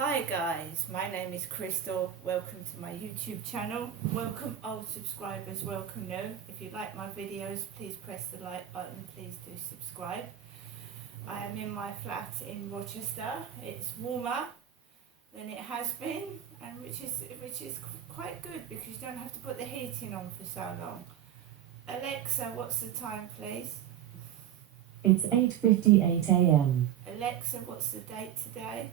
Hi guys, my name is Crystal. Welcome to my YouTube channel. Welcome old subscribers, welcome new. If you like my videos, please press the like button, please do subscribe. I am in my flat in Rochester. It's warmer than it has been, and which is quite good because you don't have to put the heating on for so long. Alexa, what's the time please? It's 8:58 a.m. Alexa, what's the date today?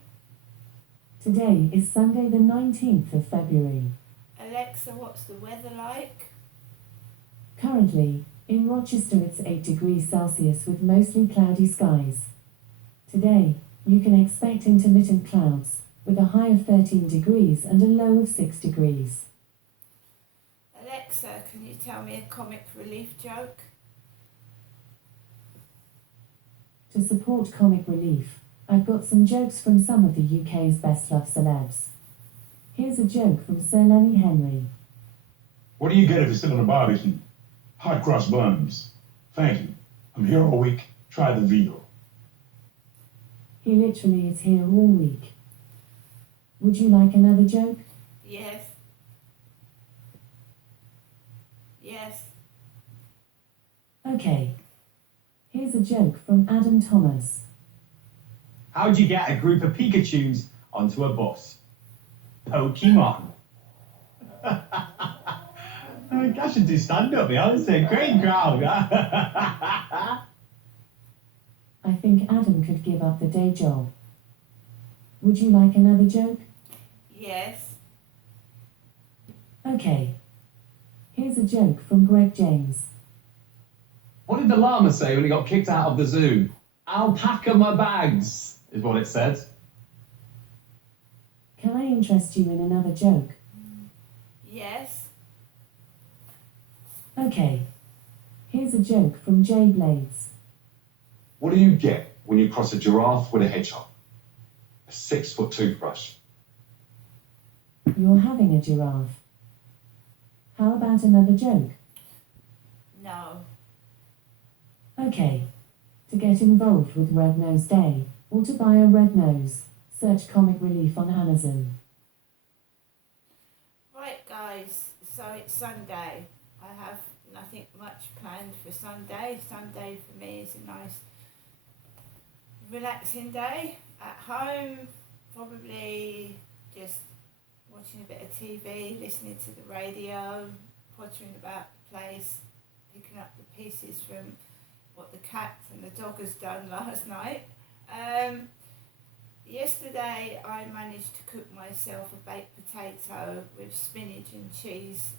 Today is Sunday the 19th of February. Alexa, what's the weather like? Currently, in Rochester it's 8 degrees Celsius with mostly cloudy skies. Today, you can expect intermittent clouds, with a high of 13 degrees and a low of 6 degrees. Alexa, can you tell me a comic relief joke? To support comic relief, I've got some jokes from some of the UK's best loved celebs. Here's a joke from Sir Lenny Henry. What do you get if you're still on a barbecue? Hot cross buns. Thank you. I'm here all week. Try the veal. He literally is here all week. Would you like another joke? Yes. Yes. Okay. Here's a joke from Adam Thomas. How'd you get a group of Pikachus onto a bus? Pokemon. I should do stand-up, honestly. Great crowd. I think Adam could give up the day job. Would you like another joke? Yes. Okay. Here's a joke from Greg James. What did the llama say when he got kicked out of the zoo? I'll pack my bags, is what it said. Can I interest you in another joke? Yes. Okay. Here's a joke from Jay Blades. What do you get when you cross a giraffe with a hedgehog? A 6-foot toothbrush. You're having a giraffe. How about another joke? No. Okay. To get involved with Red Nose Day, or to buy a red nose, search Comic Relief on Amazon. Right guys, so it's Sunday. I have nothing much planned for Sunday. Sunday for me is a nice relaxing day at home, probably just watching a bit of TV, listening to the radio, pottering about the place, picking up the pieces from what the cat and the dog has done last night. Yesterday I managed to cook myself a baked potato with spinach and cheese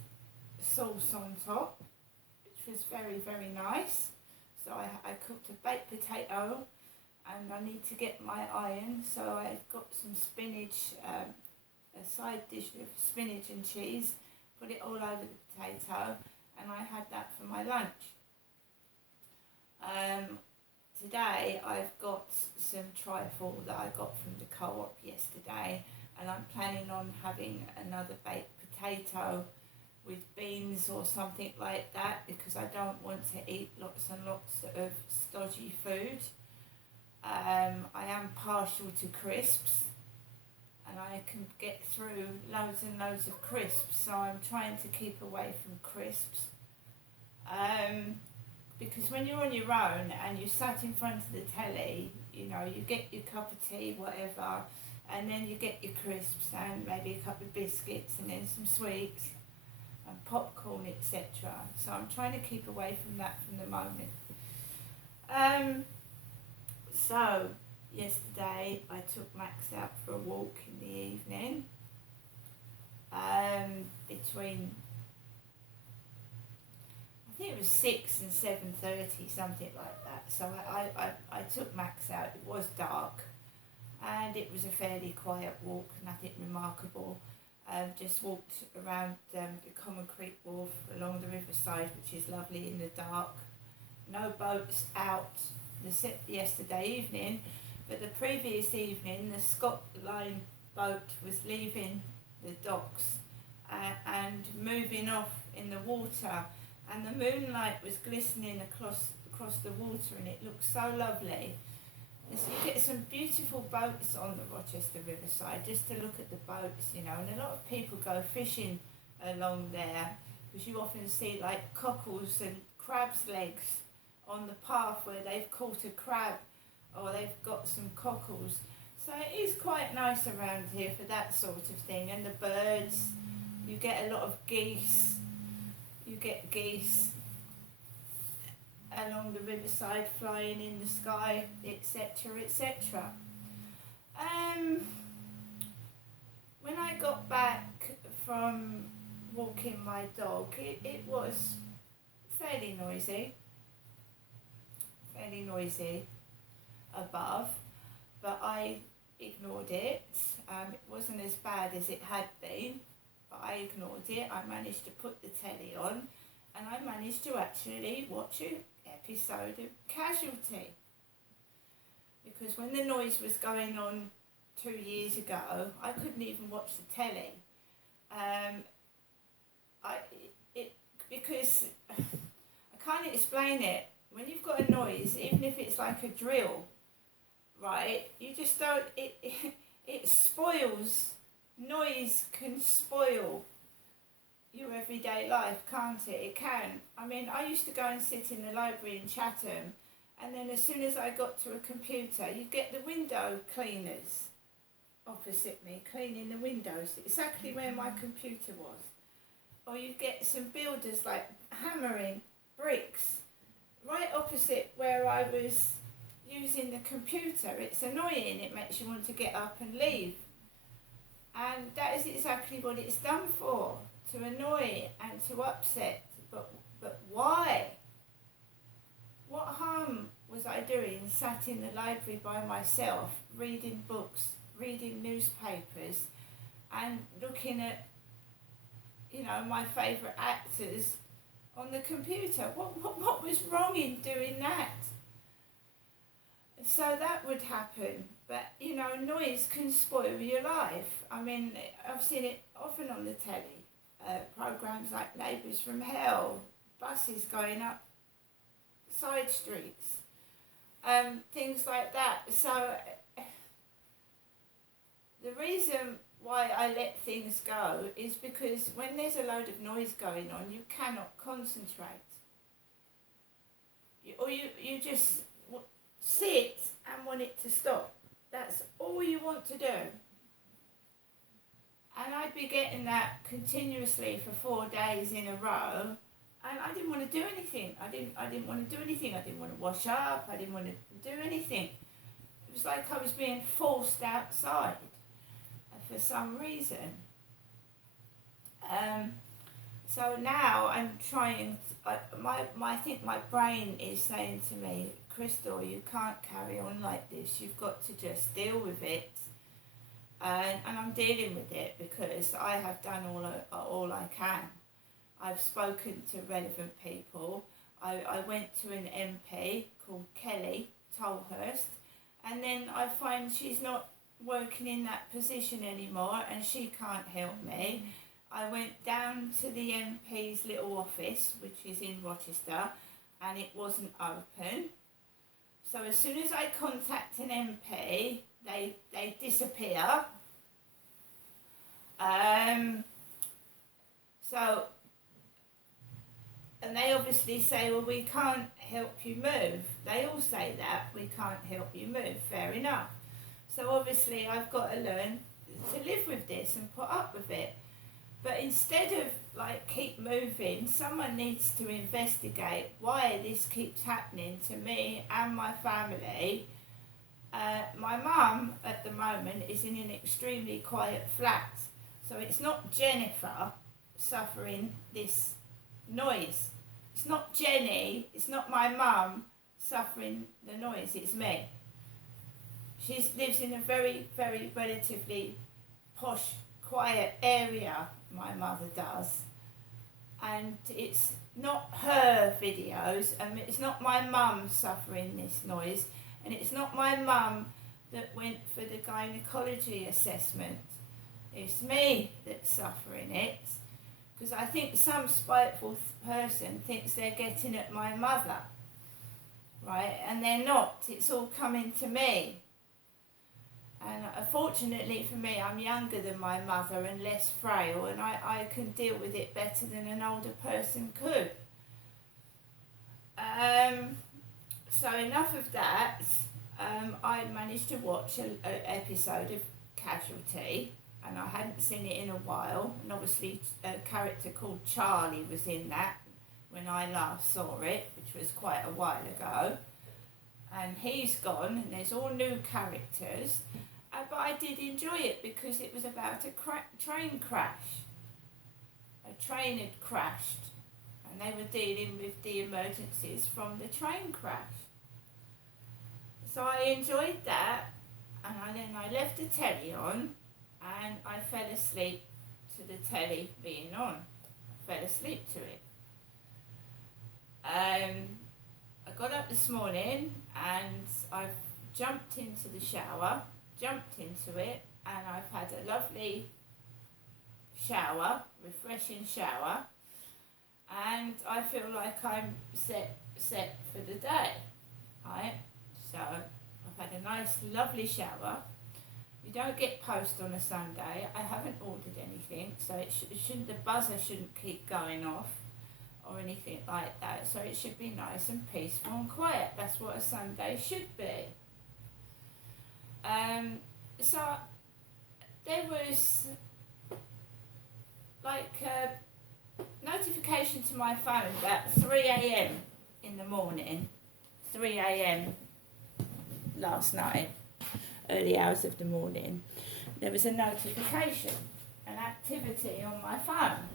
sauce on top, which was very, very nice. So I cooked a baked potato, and I need to get my iron, so I got some spinach, a side dish of spinach and cheese, put it all over the potato, and I had that for my lunch. Today I've got some trifle that I got from the co-op yesterday, and I'm planning on having another baked potato with beans or something like that, because I don't want to eat lots and lots of stodgy food. I am partial to crisps, and I can get through loads and loads of crisps, so I'm trying to keep away from crisps. Because when you're on your own and you're sat in front of the telly, you know, you get your cup of tea, whatever, and then you get your crisps and maybe a couple of biscuits and then some sweets and popcorn, etc. So I'm trying to keep away from that for the moment. So yesterday I took Max out for a walk in the evening, between, I think it was 6 and 7:30, something like that. So I took Max out. It was dark and it was a fairly quiet walk, nothing remarkable. Just walked around the Common Creek Wharf along the riverside, which is lovely in the dark. No boats out yesterday evening, but the previous evening the Scott Line boat was leaving the docks and moving off in the water, and the moonlight was glistening across the water, and it looked so lovely. And so you get some beautiful boats on the Rochester Riverside just to look at the boats, you know, and a lot of people go fishing along there because you often see like cockles and crab's legs on the path where they've caught a crab or they've got some cockles. So it is quite nice around here for that sort of thing. And the birds, you get a lot of geese. You get geese along the riverside flying in the sky, etc., etc. When I got back from walking my dog, it was fairly noisy above, but I ignored it. It wasn't as bad as it had been, but I ignored it. I managed to put the telly on and I managed to actually watch an episode of Casualty. Because when the noise was going on 2 years ago, I couldn't even watch the telly. Because I can't explain it. When you've got a noise, even if it's like a drill, right, you just don't, it spoils. Noise can spoil your everyday life, can't it? It can. I mean, I used to go and sit in the library in Chatham, and then as soon as I got to a computer, you'd get the window cleaners opposite me, cleaning the windows, exactly where my computer was. Or you get some builders like hammering bricks right opposite where I was using the computer. It's annoying, it makes you want to get up and leave. And that is exactly what it's done for, to annoy and to upset. But why? What harm was I doing sat in the library by myself, reading books, reading newspapers, and looking at, you know, my favourite actors on the computer? What was wrong in doing that? So that would happen. But, you know, noise can spoil your life. I mean, I've seen it often on the telly. Programmes like Neighbours from Hell, buses going up side streets, things like that. So the reason why I let things go is because when there's a load of noise going on, you cannot concentrate. You just sit and want it to stop. That's all you want to do. And I'd be getting that continuously for 4 days in a row, and I didn't want to do anything. I didn't want to do anything. I didn't want to wash up. I didn't want to do anything. It was like I was being forced outside for some reason. So now I'm trying. I think my brain is saying to me, Crystal, you can't carry on like this. You've got to just deal with it. And I'm dealing with it because I have done all I can. I've spoken to relevant people. I went to an MP called Kelly Tolhurst, and then I find she's not working in that position anymore and she can't help me. I went down to the MP's little office, which is in Rochester, and it wasn't open. So as soon as I contact an MP, they disappear. And they obviously say, well, we can't help you move. They all say that, we can't help you move. Fair enough. So obviously I've got to learn to live with this and put up with it. But instead of like keep moving, someone needs to investigate why this keeps happening to me and my family. My mum at the moment is in an extremely quiet flat, so it's not Jennifer suffering this noise. It's not Jenny, it's not my mum suffering the noise, it's me. She lives in a very, very relatively posh, quiet area, my mother does. And it's not her videos, and it's not my mum suffering this noise, and it's not my mum that went for the gynecology assessment. It's me that's suffering it, because I think some spiteful person thinks they're getting at my mother. right? And they're not. It's all coming to me. And fortunately for me, I'm younger than my mother and less frail, and I can deal with it better than an older person could. So enough of that. I managed to watch an episode of Casualty, and I hadn't seen it in a while. And obviously, a character called Charlie was in that when I last saw it, which was quite a while ago. And he's gone, and there's all new characters. But I did enjoy it because it was about a train crash. A train had crashed, and they were dealing with the emergencies from the train crash. So I enjoyed that, and then I left the telly on, and I fell asleep to the telly being on. I fell asleep to it. I got up this morning, and I've jumped into the shower, jumped into it, and I've had a lovely shower, refreshing shower, and I feel like I'm set for the day, right? So I've had a nice lovely shower. You don't get post on a Sunday. I haven't ordered anything, so it shouldn't, the buzzer shouldn't keep going off or anything like that, so it should be nice and peaceful and quiet. That's what a Sunday should be. So there was like a notification to my phone about 3 a.m. in the morning, 3 a.m. last night, early hours of the morning. There was a notification, an activity on my phone.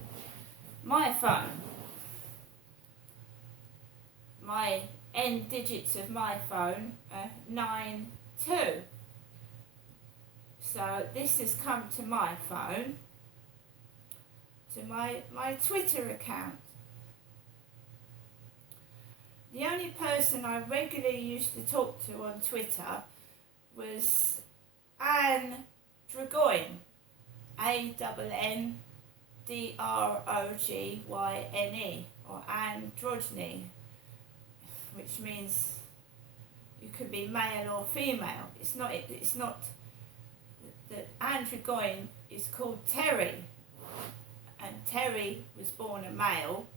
My end digits of my phone are 92. So this has come to my phone, to my Twitter account. The only person I regularly used to talk to on Twitter was Anne Dragoyne, Anndrogyne, or Anne Drogny, which means you could be male or female. It's not that Anne Dragoyne is called Terry, and Terry was born a male,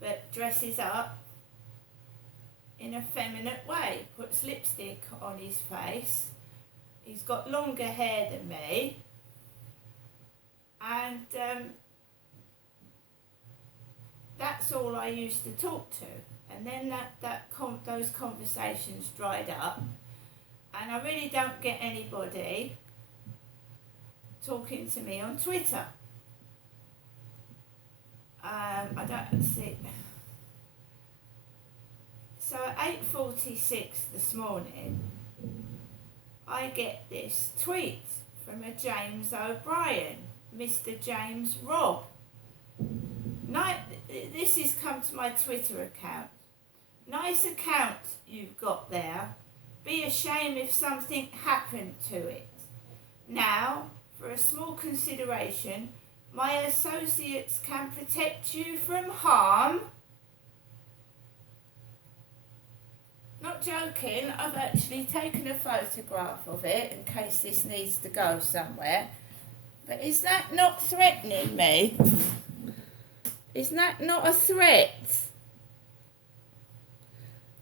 but dresses up in a feminine way, puts lipstick on his face. He's got longer hair than me, and that's all I used to talk to. And then those conversations dried up, and I really don't get anybody talking to me on Twitter. I don't see. So at 8:46 this morning, I get this tweet from a James O'Brien, Mr. James Robb. This has come to my Twitter account. Nice account you've got there. Be ashamed if something happened to it. Now, for a small consideration, my associates can protect you from harm. Not joking, I've actually taken a photograph of it in case this needs to go somewhere. But is that not threatening me? Is that not a threat?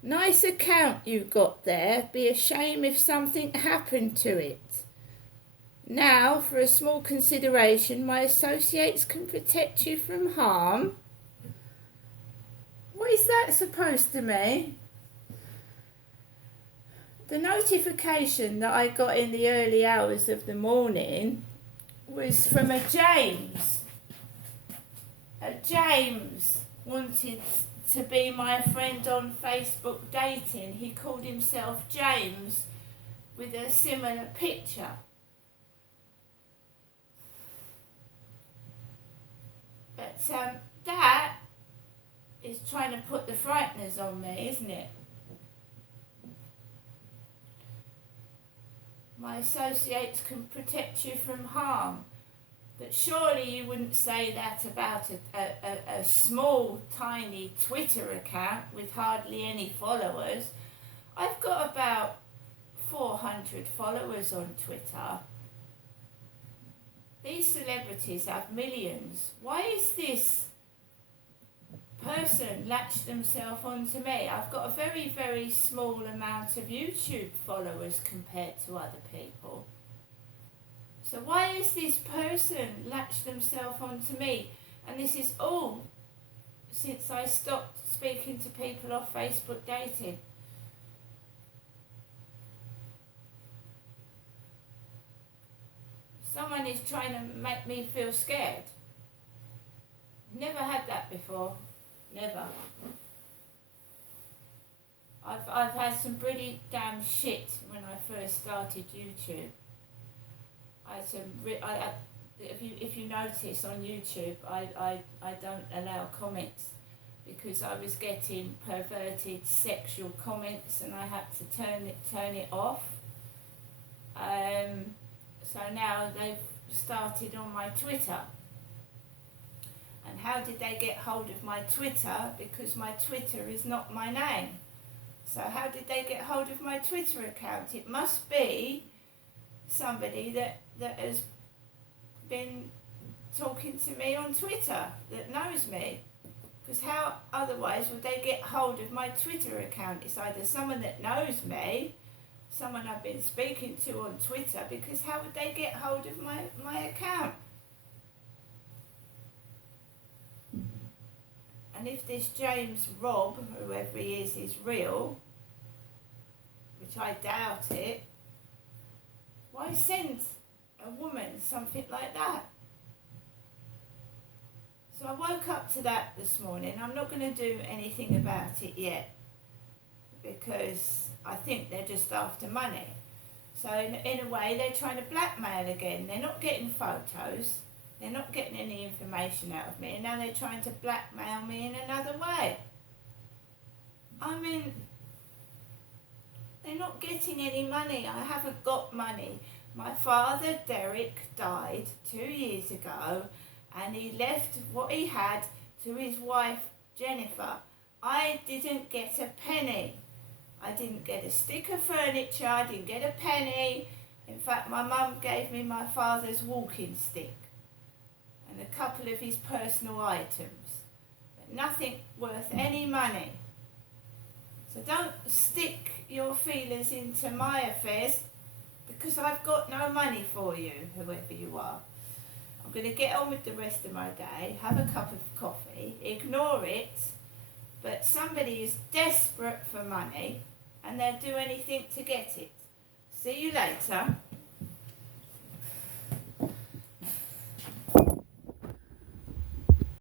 Nice account you got there. Be ashamed if something happened to it. Now, for a small consideration, my associates can protect you from harm. What is that supposed to mean? The notification that I got in the early hours of the morning was from a James. A James wanted to be my friend on Facebook dating. He called himself James with a similar picture. But that is trying to put the frighteners on me, isn't it? My associates can protect you from harm. But surely you wouldn't say that about a small, tiny Twitter account with hardly any followers. I've got about 400 followers on Twitter. These celebrities have millions. Why is this person latched themselves onto me? I've got a very, very small amount of YouTube followers compared to other people. So why is this person latched themselves onto me? And this is all since I stopped speaking to people off Facebook dating. Someone is trying to make me feel scared. Never had that before. Never. I've had some pretty damn shit when I first started YouTube. I had some. If you notice on YouTube, I don't allow comments because I was getting perverted sexual comments and I had to turn it off. So now they've started on my Twitter. And how did they get hold of my Twitter? Because my Twitter is not my name. So how did they get hold of my Twitter account? It must be somebody that has been talking to me on Twitter, that knows me. Because how otherwise would they get hold of my Twitter account? It's either someone that knows me, someone I've been speaking to on Twitter, because how would they get hold of my account? And if this James Robb, whoever he is real, which I doubt it, why send a woman something like that? So I woke up to that this morning. I'm not going to do anything about it yet because I think they're just after money. So in a way, they're trying to blackmail again. They're not getting photos. They're not getting any information out of me. And now they're trying to blackmail me in another way. I mean, they're not getting any money. I haven't got money. My father, Derek, died 2 years ago, and he left what he had to his wife, Jennifer. I didn't get a penny. I didn't get a stick of furniture. I didn't get a penny. In fact, my mum gave me my father's walking stick and a couple of his personal items, but nothing worth any money. So don't stick your feelers into my affairs because I've got no money for you, whoever you are. I'm going to get on with the rest of my day, have a cup of coffee, ignore it, but somebody is desperate for money and they'll do anything to get it. See you later.